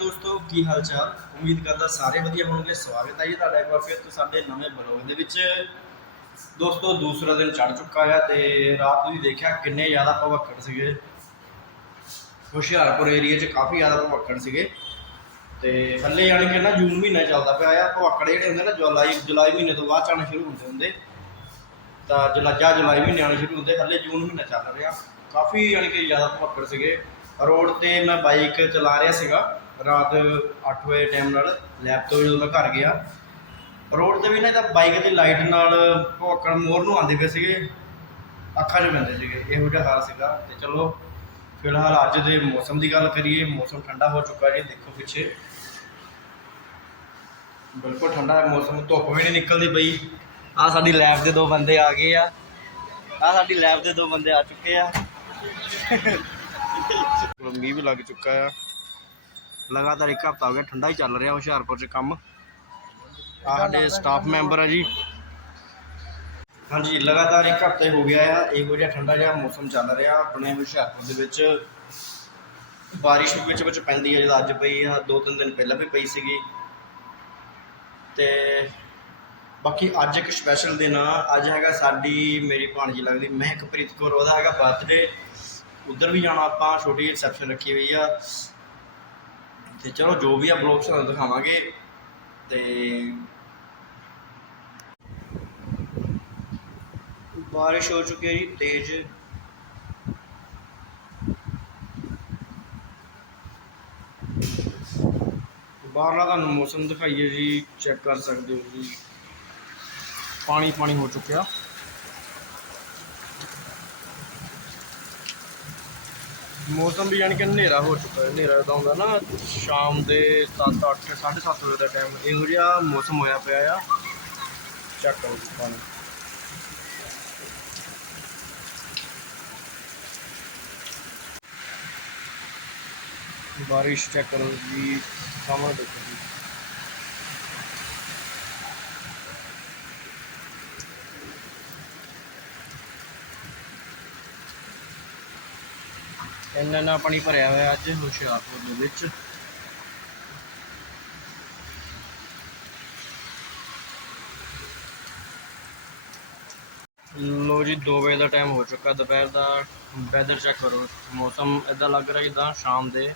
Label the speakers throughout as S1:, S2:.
S1: ਦੋਸਤੋ, ਕੀ ਹਾਲ ਚਾਲ? ਉਮੀਦ ਕਰਦਾ ਸਾਰੇ ਵਧੀਆ ਹੋਣਗੇ। ਸਵਾਗਤ ਹੈ ਜੀ ਤੁਹਾਡਾ ਇੱਕ ਵਾਰ ਫਿਰ ਤੋਂ ਸਾਡੇ ਨਵੇਂ ਬਲੌਗ ਦੇ ਵਿੱਚ। ਦੋਸਤੋ, ਦੂਸਰਾ ਦਿਨ ਚੜ ਚੁੱਕਾ ਹੈ ਤੇ ਰਾਤ ਨੂੰ ਵੀ ਦੇਖਿਆ ਕਿੰਨੇ ਜ਼ਿਆਦਾ ਭਵੱਕੜ ਸੀਗੇ। ਹੁਸ਼ਿਆਰਪੁਰ ਏਰੀਆ 'ਚ ਕਾਫੀ ਜ਼ਿਆਦਾ ਭਵੱਕੜ ਸੀਗੇ। ਤੇ ਹੱਲੇ ਯਾਨੀ ਕਿ ਨਾ ਜੂਨ ਮਹੀਨਾ ਚੱਲਦਾ ਪਿਆ ਆ। ਭਵੱਖੜ ਜਿਹੜੇ ਹੁੰਦੇ ਨਾ, ਜੁਲਾਈ ਜੁਲਾਈ ਮਹੀਨੇ ਤੋਂ ਬਾਅਦ 'ਚ ਆਉਣੇ ਸ਼ੁਰੂ ਹੁੰਦੇ ਹੁੰਦੇ। ਤਾਂ ਜੁਲਾਈ ਜੁਲਾਈ ਮਹੀਨੇ ਆਉਣੇ ਸ਼ੁਰੂ ਹੁੰਦੇ, ਹੱਲੇ ਜੂਨ ਮਹੀਨਾ ਚੱਲ ਰਿਹਾ। ਕਾਫੀ ਯਾਨੀ ਕਿ ਜ਼ਿਆਦਾ ਭਵੱਖੜ ਸੀਗੇ। ਰੋਡ ਤੇ ਮੈਂ ਬਾਈਕ ਚਲਾ ਰਿਹਾ ਸੀਗਾ। ਰਾਤ 8 ਵਜੇ ਟਾਈਮ ਨਾਲ ਲੈਬ ਤੋਂ ਜਦੋਂ ਮੈਂ ਘਰ ਗਿਆ ਰੋਡ ਤੇ ਵੀ ਨਾ ਇਹਦਾ ਬਾਈਕ ਦੀ ਲਾਈਟ ਨਾਲ ਭਵੱਕੜ ਮੋਰ ਨੂੰ ਆਉਂਦੇ ਪਏ ਸੀਗੇ, ਅੱਖਾਂ 'ਚ ਪੈਂਦੇ ਸੀਗੇ, ਇਹੋ ਜਿਹਾ ਹਾਲ ਸੀਗਾ। ਤੇ ਚਲੋ, ਫਿਲਹਾਲ ਅੱਜ ਦੇ ਮੌਸਮ ਦੀ ਗੱਲ ਕਰੀਏ, ਮੌਸਮ ਠੰਡਾ ਹੋ ਚੁੱਕਾ ਜੀ, ਦੇਖੋ ਪਿੱਛੇ। ਬਿਲਕੁਲ ਠੰਡਾ ਮੌਸਮ, ਧੁੱਪ ਵੀ ਨਹੀਂ ਨਿਕਲਦੀ ਪਈ। ਆ ਸਾਡੀ ਲੈਬ ਦੇ ਦੋ ਬੰਦੇ ਆ ਗਏ ਆ। ਆ ਸਾਡੀ ਲੈਬ ਦੇ ਦੋ ਬੰਦੇ ਆ ਚੁੱਕੇ ਆ। ਮੀਂਹ ਵੀ ਲੱਗ ਚੁੱਕਾ ਆ। ਲਗਾਤਾਰ ਇੱਕ ਹਫ਼ਤਾ ਹੋ ਗਿਆ, ਠੰਡਾ ਹੀ ਚੱਲ ਰਿਹਾ ਹੁਸ਼ਿਆਰਪੁਰ 'ਚ ਕੰਮ। ਆ ਸਾਡੇ ਸਟਾਫ ਮੈਂਬਰ ਆ ਜੀ। ਹਾਂਜੀ, ਲਗਾਤਾਰ ਇੱਕ ਹਫ਼ਤੇ ਹੋ ਗਿਆ ਆ, ਇਹੋ ਜਿਹਾ ਠੰਡਾ ਜਿਹਾ ਮੌਸਮ ਚੱਲ ਰਿਹਾ ਆਪਣੇ ਹੁਸ਼ਿਆਰਪੁਰ ਦੇ ਵਿੱਚ। ਬਾਰਿਸ਼ ਵੀ ਵਿੱਚ ਵਿੱਚ ਪੈਂਦੀ ਹੈ ਜਦੋਂ ਅੱਜ ਪਈ ਆ, ਦੋ ਤਿੰਨ ਦਿਨ ਪਹਿਲਾਂ ਵੀ ਪਈ ਸੀਗੀ। ਤੇ ਬਾਕੀ ਅੱਜ ਇੱਕ ਸਪੈਸ਼ਲ ਦਿਨ ਆ, ਅੱਜ ਹੈਗਾ ਸਾਡੀ, ਮੇਰੀ ਭਾਣਜੀ ਲੱਗਦੀ, ਮਹਿਕਪ੍ਰੀਤ ਕੌਰ, ਉਹਦਾ ਹੈਗਾ ਬਰਥਡੇ ਉਧਰ ਵੀ ਜਾਣਾ ਆਪਾਂ, ਛੋਟੀ ਰਿਸੈਪਸ਼ਨ ਰੱਖੀ ਹੋਈ ਆ। ਤੇ ਚਲੋ ਜੋ ਵੀ ਆ ਬਲੌਗ ਤੁਹਾਨੂੰ ਦਿਖਾਵਾਂਗੇ ਤੇ ਬਾਰਿਸ਼ ਹੋ ਚੁੱਕੀ ਹੈ ਜੀ, ਤੇਜ਼। ਬਾਹਰਲਾ ਤੁਹਾਨੂੰ ਮੌਸਮ ਦਿਖਾਈਏ ਜੀ ਚੈੱਕ ਕਰ ਸਕਦੇ ਹੋ ਜੀ। ਪਾਣੀ ਪਾਣੀ ਹੋ ਚੁੱਕਿਆ। ਮੌਸਮ ਵੀ ਯਾਨੀ ਕਿ ਹਨੇਰਾ ਹੋ ਚੁੱਕਾ ਹੈ, ਹਨੇਰਾ ਤਾਂ ਹੁੰਦਾ ਨਾ ਸ਼ਾਮ ਦੇ 7 8 7:30 ਵਜੇ ਦਾ ਟਾਈਮ ਇਹੋ ਜਿਹਾ ਮੌਸਮ ਹੋਇਆ ਪਿਆ ਆ। ਚੈੱਕ ਕਰੋ ਪਾਣੀ। ਬਾਰਿਸ਼ ਚੈੱਕ ਕਰੋ ਜੀ ਸਾਹਮਣੇ ਦੇਖੋ ਜੀ। ਇੰਨਾ ਇੰਨਾ ਪਾਣੀ ਭਰਿਆ ਹੋਇਆ ਅੱਜ ਹੁਸ਼ਿਆਰਪੁਰ ਦੇ ਵਿੱਚ। ਲੋ ਜੀ 2 ਵਜੇ ਦਾ ਟਾਈਮ ਹੋ ਚੁੱਕਾ ਦੁਪਹਿਰ ਦਾ। ਵੈਦਰ ਚੈੱਕ ਕਰੋ। ਮੌਸਮ ਇਦਾਂ ਲੱਗ ਰਿਹਾ ਜਿੱਦਾਂ ਸ਼ਾਮ ਦੇ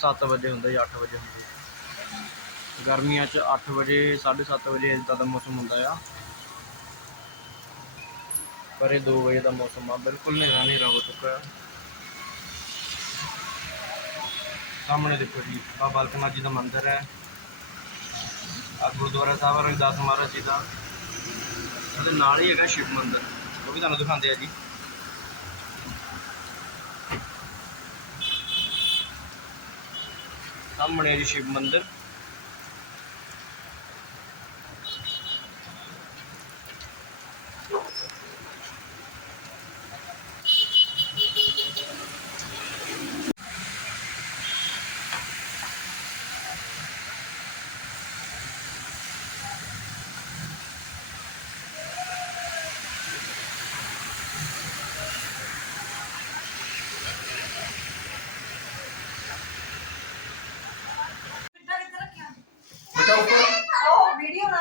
S1: 7 ਵਜੇ ਹੁੰਦਾ ਜਾਂ 8 ਵਜੇ ਹੁੰਦਾ। ਗਰਮੀਆਂ 'ਚ 8 ਵਜੇ 7:30 ਵਜੇ ਇਦਾਂ ਦਾ ਮੌਸਮ ਹੁੰਦਾ ਆ। ਪਰ ਇਹ 2 ਵਜੇ ਦਾ ਮੌਸਮ ਆ, ਬਿਲਕੁਲ ਹਨੇਰਾ ਹਨੇਰਾ ਹੋ ਚੁੱਕਾ। ਹੈ ਸਾਹਮਣੇ ਦੇਖੋ ਜੀ ਆ ਬਾਲਕਨਾਥ ਜੀ ਦਾ ਮੰਦਿਰ ਹੈ। ਆ ਗੁਰਦੁਆਰਾ ਸਾਹਿਬ ਰਵਿਦਾਸ ਮਹਾਰਾਜ ਜੀ ਦਾ। ਉਹਦੇ ਨਾਲ ਹੀ ਹੈਗਾ ਸ਼ਿਵ ਮੰਦਿਰ, ਉਹ ਵੀ ਤੁਹਾਨੂੰ ਦਿਖਾਉਂਦੇ ਆ ਜੀ। ਸਾਹਮਣੇ ਹੈ ਜੀ ਸ਼ਿਵ ਮੰਦਿਰ।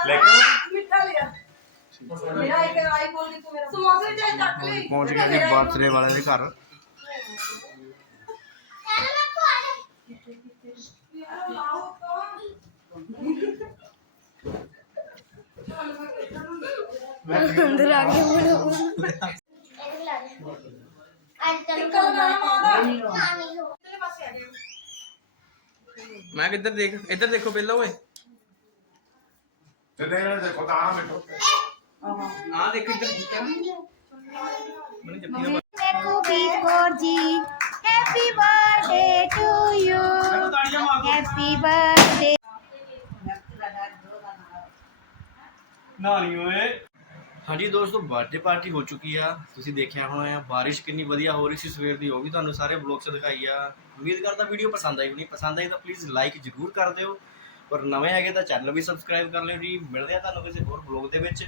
S2: ਉਹ ਵੀਡੀਓ ਬਣਾ
S1: ਲੈ ਕੇ
S2: ਮਿੱਠਾ ਲਿਆ। ਮੇਰਾ ਇੱਕ ਆਈਫੋਨ ਦੀ ਤੂੰ ਮੇਰਾ ਸਮੋਸੇ ਚਾਹ ਚੱਕ ਲਈ।
S1: ਪਹੁੰਚ ਓਏ। ਹਾਂਜੀ ਦੋਸਤੋ ਬਰਥਡੇ ਪਾਰਟੀ ਹੋ ਚੁੱਕੀ ਆ। ਤੁਸੀਂ ਦੇਖਿਆ ਹੋਣਾ ਆ ਬਾਰਿਸ਼ ਕਿੰਨੀ ਵਧੀਆ ਹੋ ਰਹੀ ਸੀ ਸਵੇਰ ਦੀ ਉਹ ਵੀ ਤੁਹਾਨੂੰ ਸਾਰੇ ਬਲੌਗ 'ਚ ਦਿਖਾਈ ਆ। ਉਮੀਦ ਕਰਦਾ ਵੀਡੀਓ ਪਸੰਦ ਆਈ ਹੋਣੀ। ਪਸੰਦ ਆਈ ਤਾਂ ਪਲੀਜ਼ ਲਾਈਕ ਜ਼ਰੂਰ ਕਰ ਦਿਓ। ਔਰ ਨਵੇਂ ਹੈਗੇ ਤਾਂ ਚੈਨਲ ਵੀ ਸਬਸਕ੍ਰਾਈਬ ਕਰ ਲਿਓ ਜੀ। ਮਿਲਦੇ ਆ ਤੁਹਾਨੂੰ ਕਿਸੇ ਹੋਰ ਬਲੌਗ ਦੇ ਵਿੱਚ।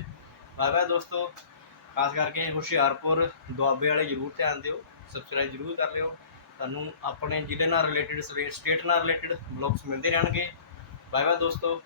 S1: ਬਾਏ ਬਾਏ ਦੋਸਤੋ। ਖਾਸ ਕਰਕੇ ਹੁਸ਼ਿਆਰਪੁਰ, ਦੁਆਬੇ ਵਾਲੇ ਜ਼ਰੂਰ ਧਿਆਨ ਦਿਓ। ਸਬਸਕ੍ਰਾਈਬ ਜ਼ਰੂਰ ਕਰ ਲਿਓ। ਤੁਹਾਨੂੰ ਆਪਣੇ ਜ਼ਿਲ੍ਹੇ ਨਾਲ ਰਿਲੇਟਡ ਸਟੇਟ ਨਾਲ ਰਿਲੇਟਡ ਬਲੌਗਸ ਮਿਲਦੇ ਰਹਿਣਗੇ। ਬਾਏ ਬਾਏ ਦੋਸਤੋ।